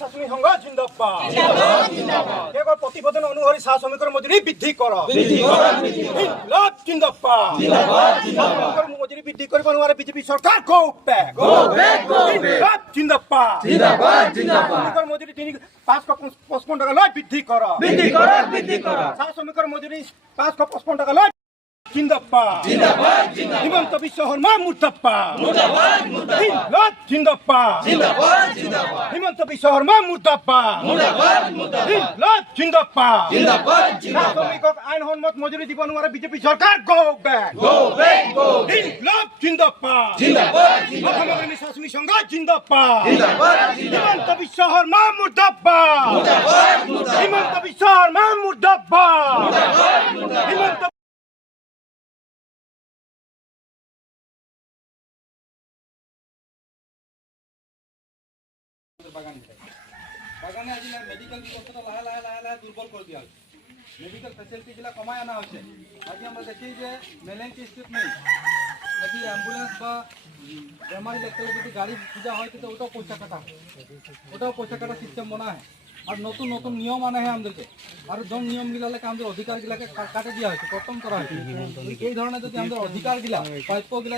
শ্রমিক সংঘ জিন্দাবাদ কেবল প্রতিবেদন অনুসারে চাহ শ্রমিকের মজুরি বৃদ্ধি কর ইনকলাব জিন্দাবাদ শ্রমিকের মজুরি বৃদ্ধি কৰিব নোৱাৰে বিজেপি চৰকাৰ গো ব্যাক ইনকলাব জিন্দাবাদ শ্রমিকের মজুরি 555 টাকা লয় বৃদ্ধি কর চাহ শ্রমিকের মজুরি 555 টাকা লয় জিন্দাবাদ হিমন্ত বিশ্ব শর্মা মুর্দাবাদ ইনকলাব জিন্দাবাদ হিমন্ত বিশ্ব শর্মা মুর্দাবাদ ইনকলাব জিন্দাবাদ শ্রমিকক আইনসন্মত মজুরি দিব নোৱাৰে বিজেপি চৰকাৰ গো ব্যাক ইনকলাব জিন্দাবাদ অসমৰ চাহ শ্ৰমিক সংঘ জিন্দাবাদ হিমন্ত বিশ্ব শৰ্মা মুৰ্দাবাদ হিমন্ত বিশ্ব শৰ্মা মুৰ্দাবাদ হিমন্ত বাগানে আজি মেডিকেল ব্যবস্থাটা লাহে লাহে দুর্বল করে দিয়া মেডিকেল ফ্যাসিলিটিগুলা কমায় আনা হয়েছে আজি আমরা দেখি যে মেলেন স্ট্রিট নেই আজি অ্যাম্বুলেন্স বা বেমারি দেখতে যদি গাড়ি পূজা হয় তো ওটাও পয়সা কাটা সিস্টেম বনা হয় আর নতুন নতুন নিয়ম আনা হয় আমাদেরকে আর যখন নিয়ম গিলাকে আমাদের অধিকার গিলাকে কাটে দেওয়া হয়েছে খতম করা হয়েছে এই ধরনের যদি আমাদের অধিকার গিলা প্রাপ্য গিলা